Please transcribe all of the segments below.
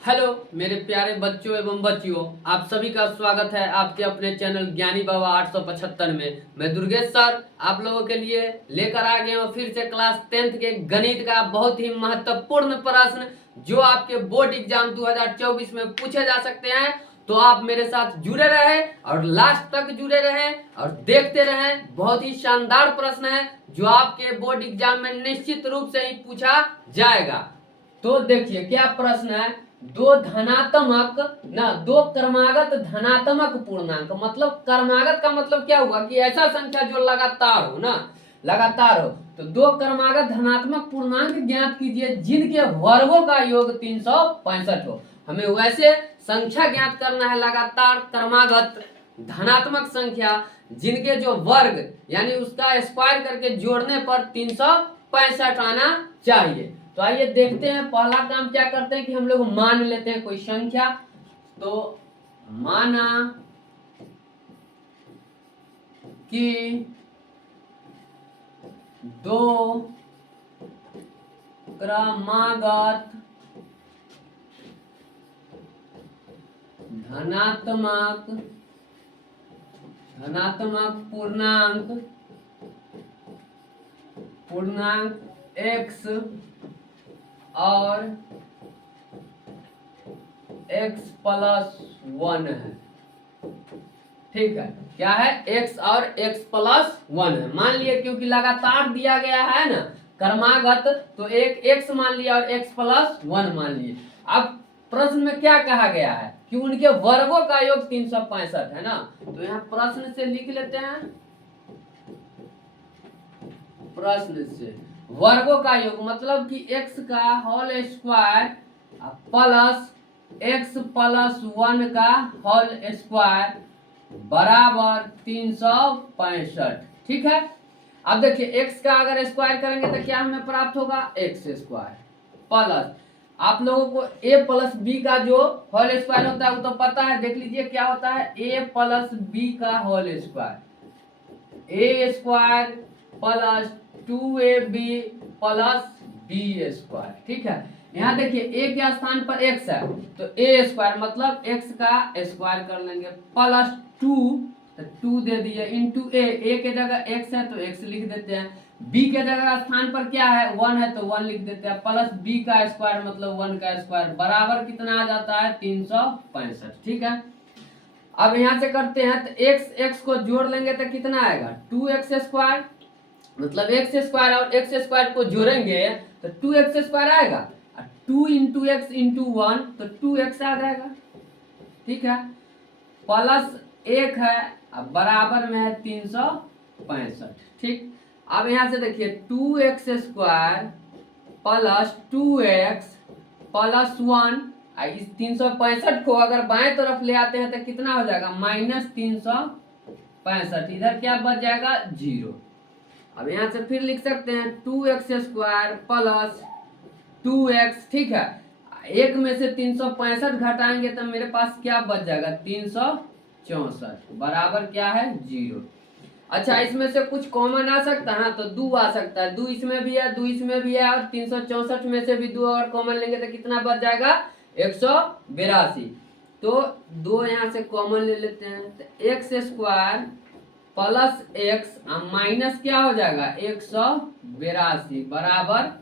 Hello मेरे प्यारे बच्चों एवं बच्चियों, आप सभी का स्वागत है आपके अपने चैनल ज्ञानी बाबा 875 में। मैं दुर्गेश सर आप लोगों के लिए लेकर आ गए हूँ फिर से क्लास 10th के गणित का बहुत ही महत्वपूर्ण प्रश्न जो आपके बोर्ड एग्जाम 2024 में पूछे जा सकते हैं। तो आप मेरे साथ जुड़े रहे और लास्ट तक जुड़े रहे और देखते रहे। बहुत ही शानदार प्रश्न है जो आपके बोर्ड एग्जाम में निश्चित रूप से ही पूछा जाएगा। तो देखिए क्या प्रश्न है। दो क्रमागत धनात्मक पूर्णांक, मतलब क्रमागत का मतलब क्या हुआ कि ऐसा संख्या जो लगातार हो ना, लगातार हो। तो दो क्रमागत धनात्मक पूर्णांक ज्ञात कीजिए जिनके वर्गों का योग 365 हो। हमें वैसे संख्या ज्ञात करना है लगातार क्रमागत धनात्मक संख्या जिनके जो वर्ग यानी उसका स्क्वायर करके जोड़ने पर 365 आना चाहिए। तो आइए देखते हैं पहला काम क्या करते हैं कि हम लोग मान लेते हैं कोई संख्या। तो माना कि दो क्रमागत धनात्मक पूर्णांक x और x प्लस 1 है। ठीक है, क्या है x और x प्लस 1 है। मान लिए क्योंकि लगातार दिया गया है ना क्रमागत, तो एक x मान लिया और x प्लस 1 मान लिए। अब प्रश्न में क्या कहा गया है कि उनके वर्गों का योग 365 है ना। तो यहाँ प्रश्न से लिख लेते हैं, प्रश्न से वर्गों का योग मतलब कि x का whole square plus x plus 1 का होल स्क्वायर बराबर 365। ठीक है, अब देखिए x का अगर स्क्वायर करेंगे तो क्या हमें प्राप्त होगा, x स्क्वायर प्लस आप लोगों को a प्लस बी का जो होल स्क्वायर होता है वो तो पता है। देख लीजिए क्या होता है, a प्लस बी का whole square, a square plus 2ab plus B square. ठीक है, यहाँ देखिए a के स्थान पर x है तो a स्क्वायर मतलब x का स्क्वायर कर लेंगे प्लस 2, तो 2 दे दिए इंटू a के जगह x है तो x लिख देते हैं, b के जगह स्थान पर क्या है 1 है तो 1 लिख देते हैं, प्लस b का स्क्वायर मतलब 1 का स्क्वायर बराबर कितना आ जाता है 365। ठीक है, अब यहाँ से करते हैं तो x को जोड़ लेंगे तो कितना आएगा 2x स्क्वायर, मतलब x स्क्वायर और x स्क्वायर को जोड़ेंगे तो 2x स्क्वायर आएगा, 2 इंटू एक्स इंटू 1 तो 2x आ जाएगा। ठीक है, प्लस 1 है अब बराबर में है 365। ठीक, अब यहाँ से देखिए 2x square plus 2x plus 1, इस 365 को अगर बाएं तरफ ले आते हैं तो कितना हो जाएगा -365। इधर क्या बच जाएगा 0। अब यहाँ से फिर लिख सकते हैं 2x स्क्वायर प्लस 2x। ठीक है, एक में से 365 घटाएंगे तो मेरे पास क्या बच जाएगा 364 बराबर क्या है 0। अच्छा, इसमें से कुछ कॉमन आ सकता है तो 2 आ सकता है, 2 इसमें भी है 2 इसमें भी है और 364 में से भी 2 अगर कॉमन लेंगे तो कितना बच जाएगा 182। तो 2 यहाँ से कॉमन ले लेते हैं तो x square plus x minus क्या हो जाएगा 182 बराबर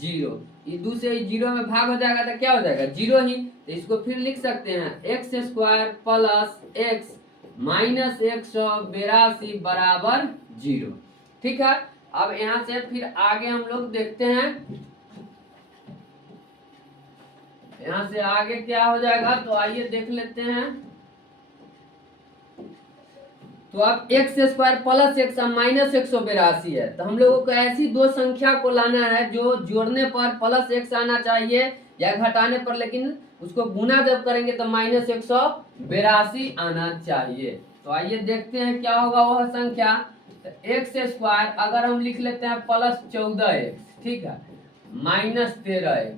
0। ये 2 से 0 में भाग हो जाएगा तो क्या हो जाएगा 0 ही। तो इसको फिर लिख सकते हैं x square plus x minus 182 बराबर 0। ठीक है, अब यहाँ से फिर आगे हम लोग देखते हैं, यहाँ से आगे क्या हो जाएगा तो आइए देख लेते हैं। तो अब x square plus x minus 182 है, तो हम लोगों को ऐसी दो संख्या को लाना है जो जोड़ने पर प्लस एक्स आना चाहिए या घटाने पर, लेकिन उसको गुना जब करेंगे तो माइनस 182 आना चाहिए। तो आइए देखते हैं क्या होगा वह संख्या। तो एक्स स्क्वायर अगर हम लिख लेते हैं प्लस 14x, ठीक है, माइनस 13x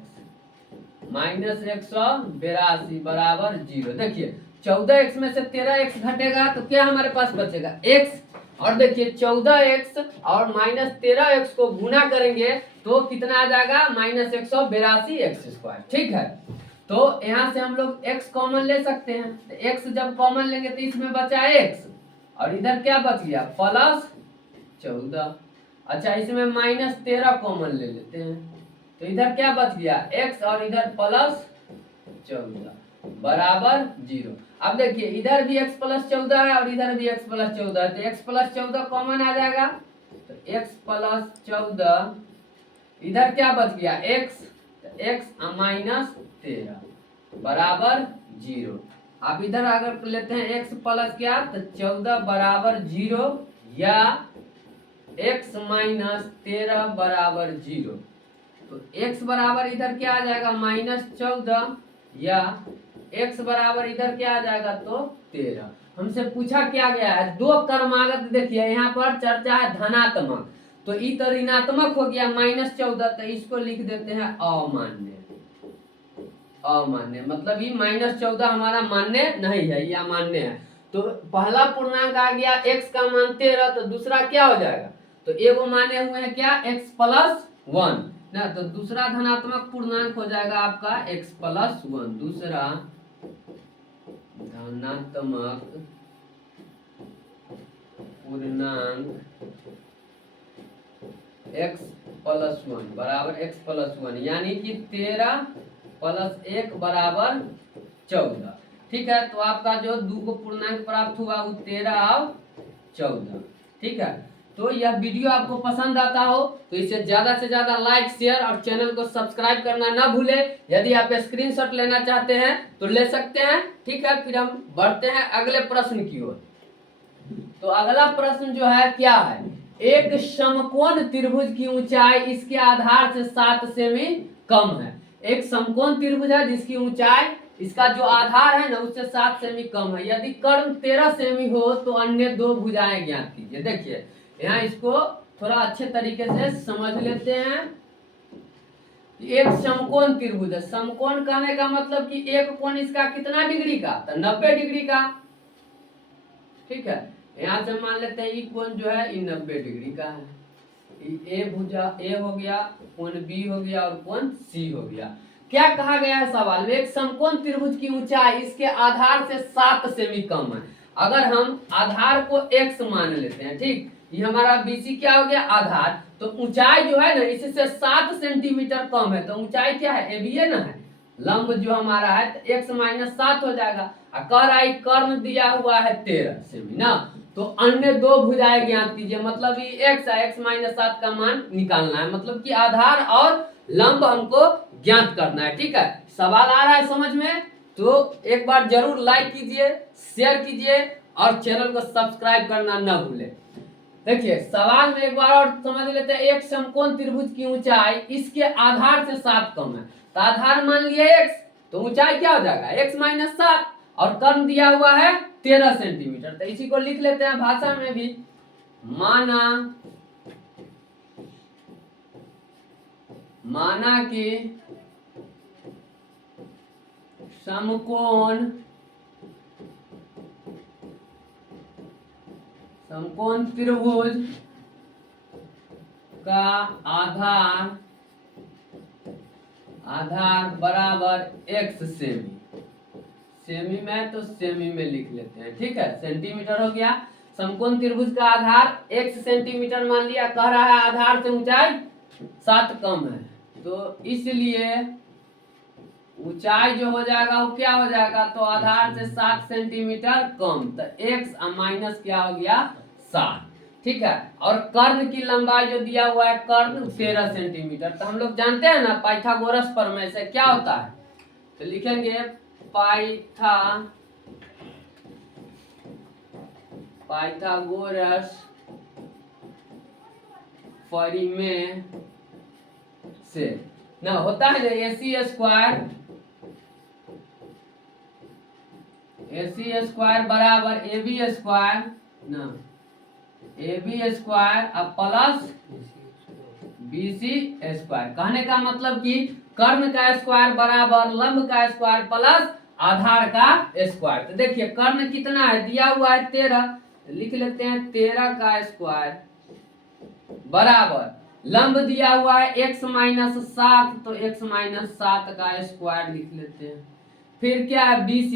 माइनस 182 बराबर 0। देखिए 14x में से 13x घटेगा तो क्या हमारे पास बचेगा x, और देखिए 14x और माइनस 13x को गुना करेंगे तो कितना आ जाएगा -182 x स्क्वायर। ठीक है, तो यहाँ से हम लोग x कॉमन ले सकते हैं, तो x जब कॉमन लेंगे तो इसमें बचा x और इधर क्या बच गया +14। अच्छा इसमें -13 कॉमन ले लेते हैं, तो इधर क्या बच गया x और इधर +14 बराबर 0। अब देखिए इधर भी x +14 है और इधर भी x +14 है, तो x +14 कॉमन आ जाएगा, तो x +14 इधर क्या बच गया x, तो x -13 बराबर 0। अब इधर अगर लेते हैं x प्लस क्या, तो 14 बराबर 0 या x -13 बराबर 0। तो x बराबर इधर क्या आ जाएगा -14 या x बराबर इधर क्या आ जाएगा तो 13। हमसे पूछा क्या गया है, दो क्रमागत, देखिए यहाँ पर चर्चा है धनात्मक, तो ई तो ऋणात्मक हो गया -14, तो इसको लिख देते हैं अमान्य। अमान्य मतलब ये -14 हमारा मान्य नहीं है, ये अमान्य है। तो पहला पूर्णांक आ गया x का मान 13, तो दूसरा क्या हो जाएगा, तो एगो माने हुए हैं क्या x +1 ना, तो दूसरा धनात्मक पूर्णांक हो जाएगा आपका x +1। दूसरा धनात्मक पूर्णांक x +1 बराबर x +1, यानी कि 13 + 1 बराबर 14। ठीक है, तो आपका जो दो को पूर्णांक प्राप्त हुआ वो 13 और 14। ठीक है, तो यह वीडियो आपको पसंद आता हो तो इसे ज्यादा से ज्यादा लाइक शेयर और चैनल को सब्सक्राइब करना ना भूले। यदि आप स्क्रीनशॉट लेना चाहते हैं तो ले सकते हैं। ठीक है, फिर हम बढ़ते हैं अगले प्रश्न की ओर। तो अगला प्रश्न जो है क्या है, एक समकोण त्रिभुज की ऊंचाई इसके आधार से 7 सेमी कम है। एक समकोण त्रिभुज है जिसकी ऊंचाई इसका जो आधार है ना उससे 7 सेमी कम है। यदि कर्ण 13 सेमी हो तो अन्य दो भुजाएं ज्ञात कीजिए। देखिए यहाँ इसको थोड़ा अच्छे तरीके से समझ लेते हैं। एक समकोण त्रिभुज है, समकोण कहने का मतलब कि एक कोण इसका कितना डिग्री का, तो 90 डिग्री का। ठीक है, यहाँ से मान लेते हैं ये कोण जो है ये 90 डिग्री का है। ए भुजा ए हो गया, कोण बी हो गया और कोण सी हो गया। क्या कहा गया है सवाल में, एक समकोण त्रिभुज की ऊंचाई इसके आधार से 7 सेमी कम है। अगर हम आधार को x मान लेते हैं, ठीक, ये हमारा BC क्या हो गया आधार, तो ऊंचाई जो है ना इससे 7 सेंटीमीटर कम है, तो ऊंचाई क्या है AB ना है, लंब जो हमारा है तो x -7 हो जाएगा। कह रहा है कर्ण दिया हुआ है 13 सेमी ना, तो अन्य दो भुजाएं ज्ञात कीजिए। मतलब ये x है, x -7 का मान निकालना है, मतलब कि आधार और लंब हमको ज्ञात करना है। ठीक है, सवाल आ रहा है समझ में, तो एक बार जरूर लाइक कीजिए, शेयर कीजिए और चैनल को सब्सक्राइब करना न भूले। देखिए सवाल में एक बार और समझ लेते हैं। एक समकोण त्रिभुज की ऊंचाई इसके आधार से 7 कम है, तो आधार मान लिए x, तो ऊंचाई क्या हो जाएगा x -7 और कर्ण दिया हुआ है 13 सेंटीमीटर। तो इसी को लिख लेते हैं भाषा में भी, माना कि समकोण त्रिभुज का आधार बराबर x सेमी। सेमी में तो सेमी में लिख लेते हैं। ठीक है, सेंटीमीटर हो गया। समकोण त्रिभुज का आधार x सेंटीमीटर मान लिया, कह रहा है आधार से ऊंचाई 7 कम है, तो इसलिए ऊंचाई जो हो जाएगा वो क्या हो जाएगा, तो आधार से 7 सेंटीमीटर कम, तो x माइनस क्या हो गया 7। ठीक है, और कर्ण की लंबाई जो दिया हुआ है कर्ण 13 सेंटीमीटर, तो हम लोग जानते हैं ना पाइथागोरस प्रमेय से क्या होता है, तो लिखेंगे पाइथागोरस प्रमेय से ना होता है ना AC स्क्वायर बराबर AB स्क्वायर ना, AB स्क्वायर अब प्लस BC स्क्वायर। कहने का मतलब कि कर्ण का स्क्वायर बराबर लंब का स्क्वायर प्लस आधार का स्क्वायर। तो देखिए कर्ण कितना है दिया हुआ है 13, लिख लेते हैं 13 का स्क्वायर बराबर लंब दिया हुआ है x माइनस 7, तो x माइनस 7 का स्क्वायर लिख लेते हैं। फिर क्या है BC,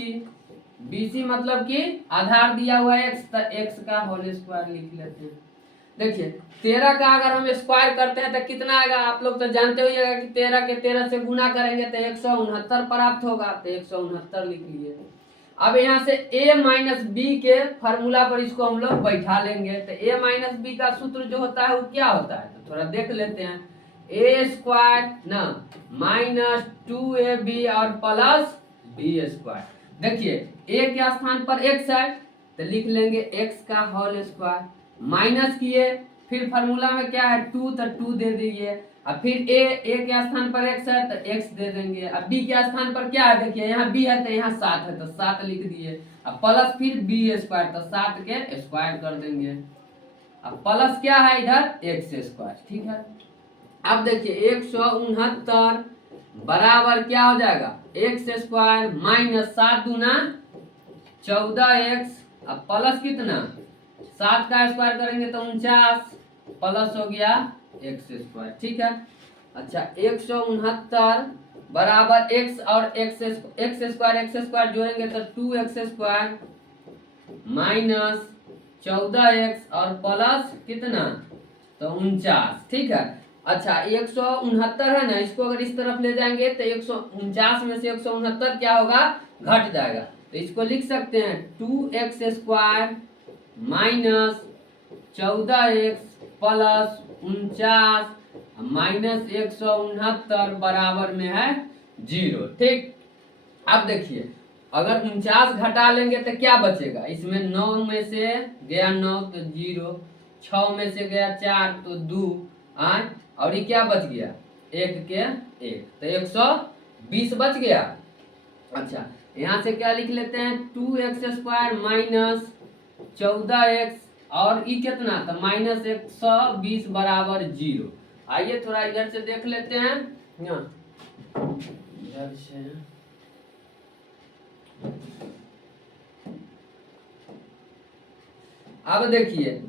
BC मतलब कि आधार दिया हुआ है x, तो x का होल स्क्वायर लिख लेते हैं। देखिए 13 का अगर हम स्क्वायर करते हैं तो कितना आएगा, आप लोग तो जानते हो कि 13 के 13 से गुना करेंगे तो 169 प्राप्त होगा, तो 169 लिख लिए। अब यहाँ से a माइनस बी के फार्मूला पर इसको हम लोग बैठा लेंगे, तो a माइनस बी का सूत्र जो होता है वो क्या होता है, तो थोड़ा देख लेते हैं। a स्क्वायर ना माइनस 2ab और प्लस b स्क्वायर। देखिए a के स्थान पर x है तो लिख लेंगे x का होल स्क्वायर, माइनस किए फिर फार्मूला में क्या है 2, तो 2 दे दीजिए। अब फिर a के स्थान पर x है तो x दे देंगे। अब b के स्थान पर क्या है, देखिए यहाँ b है तो यहाँ 7 है तो 7 लिख दिए। अब प्लस फिर b स्क्वायर, तो 7 के स्क्वायर कर देंगे। अब प्लस क्या है इधर x स्क्वायर, ठीक है। अब देखिए 169 बराबर क्या हो जाएगा x स्क्वायर माइनस 7 दूना 14x, अब प्लस कितना 7 का स्क्वायर करेंगे तो 49 प्लस हो गया x स्क्वायर, ठीक है। अच्छा 169 बराबर x और x स्क्वायर जोड़ेंगे तो 2x स्क्वायर माइनस 14x और प्लस कितना तो 49, ठीक है। अच्छा 169 है ना, इसको अगर इस तरफ ले जाएंगे तो 149 में से 169 क्या होगा घट जाएगा, तो इसको लिख सकते हैं 2x square minus 14x plus 49 minus 169 बराबर में है 0, ठीक। अब देखिए अगर 49 घटा लेंगे तो क्या बचेगा, इसमें 9 में से गया 9 तो 0, 6 में से गया 4 तो 2 और ये क्या बच गया 1 के 1, तो 120 बच गया। अच्छा यहाँ से क्या लिख लेते हैं 2x स्क्वायर माइनस 14x और ई कितना तो माइनस 120 बराबर 0। आइए थोड़ा इधर से देख लेते हैं, इधर से अब देखिए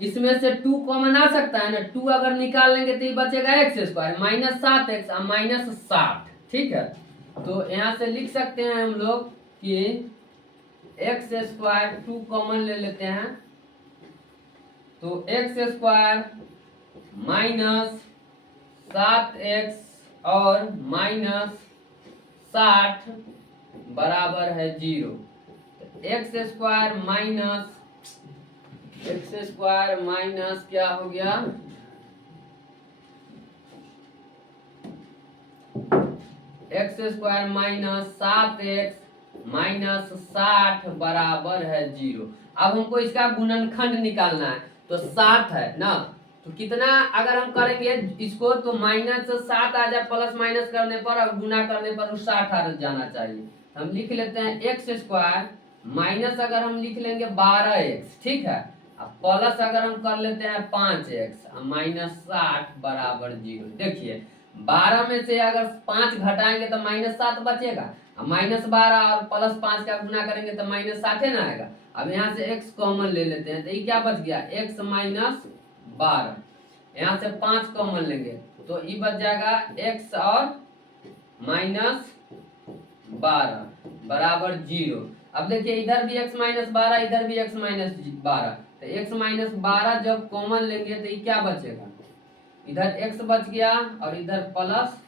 इसमें से 2 कॉमन आ सकता है ना, 2 अगर निकाल लेंगे तो ये बचेगा x स्क्वायर माइनस 7x और माइनस 60, ठीक है। तो यहाँ से लिख सकते हैं हम लोग कि x स्क्वायर 2 कॉमन ले लेते हैं, तो x स्क्वायर माइनस 7x और माइनस 60 बराबर है 0। एक्स स्क्वायर माइनस क्या हो गया x square minus 7x minus 60 बराबर है 0। अब हमको इसका गुणनखंड निकालना है, तो 7 है ना, तो कितना अगर हम करेंगे इसको तो माइनस 7 आ जाए, प्लस माइनस करने पर और गुना करने पर 60 आ जाना चाहिए। हम लिख लेते हैं एक्स स्क्वायर माइनस अगर हम लिख लेंगे 12x, ठीक है, अब प्लस अगर हम कर लेते हैं 5x माइनस 60 बराबर 0। देखिए 12 में से अगर 5 घटाएंगे तो माइनस 7 बचेगा, माइनस 12 और प्लस 5 का गुना करेंगे तो माइनस 60 ना आएगा। अब यहाँ से x कॉमन ले लेते हैं, तो ये क्या बच गया x माइनस 12, यहाँ से 5 कॉमन लेंगे तो ये बच जाएगा x और माइनस 12 बराबर 0। अब देखिए इधर भी x माइनस 12 इधर भी x माइनस 12, तो x माइनस 12 जब कॉमन लेंगे तो ये क्या बचेगा, इधर x बच गया और इधर प्लस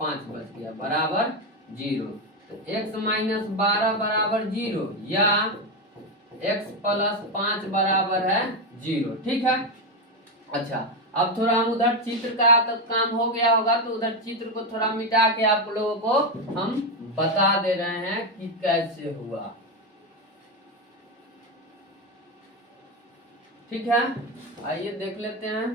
5 बच गया बराबर 0। तो x माइनस 12 बराबर 0 या x प्लस 5 बराबर है 0, ठीक है। अच्छा अब थोड़ा हम उधर चित्र का तो काम हो गया होगा, तो उधर चित्र को थोड़ा मिटा के आप लोगों को हम बता दे रहे हैं कि कैसे हुआ, ठीक है। आइए देख लेते हैं।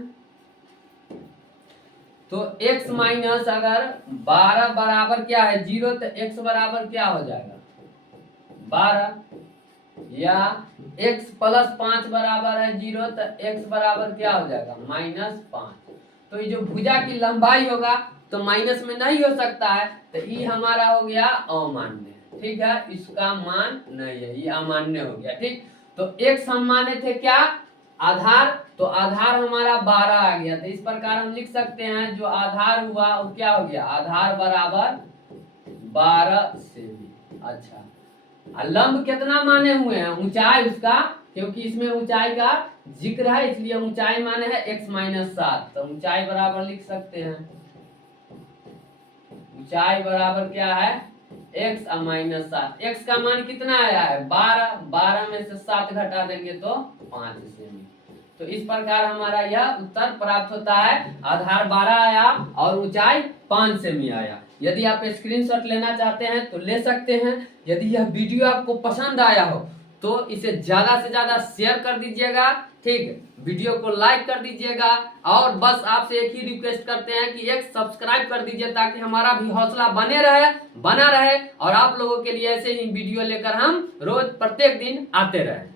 तो x माइनस अगर 12 बराबर क्या है 0, तो x बराबर क्या हो जाएगा 12, या x प्लस 5 बराबर है 0, तो x बराबर क्या हो जाएगा माइनस 5। तो ये जो भुजा की लंबाई होगा तो माइनस में नहीं हो सकता है, तो ये हमारा हो गया अमान्य, ठीक है, इसका मान नहीं है, ये अमान्य हो गया, ठीक। तो x हम माने थे क्या आधार, तो आधार हमारा 12 आ गया। तो इस प्रकार हम लिख सकते हैं जो आधार हुआ वो क्या हो गया, आधार बराबर 12 सेमी। अच्छा, लंब कितना माने हुए हैं, ऊंचाई उसका, क्योंकि इसमें ऊंचाई का जिक्र है इसलिए ऊंचाई माने है x-7। तो ऊंचाई बराबर लिख सकते हैं, ऊंचाई बराबर क्या है x-7। x का मान कितना आया है 12, 12 में से 7 घटा देंगे तो 5 सेमी। तो इस प्रकार हमारा यह उत्तर प्राप्त होता है। आधार 12 आया और ऊंचाई 5 सेमी आया। यदि आप स्क्रीनशॉट लेना चाहते हैं तो ले सकते हैं। यदि यह वीडियो आपको पसंद आया हो तो इसे ज्यादा से ज्यादा शेयर कर दीजिएगा, ठीक, वीडियो को लाइक कर दीजिएगा और बस आपसे एक ही रिक्वेस्ट करते हैं कि एक सब्सक्राइब कर दीजिए ताकि हमारा भी हौसला बना रहे और आप लोगों के लिए ऐसे ही वीडियो लेकर हम रोज प्रत्येक दिन आते रहे।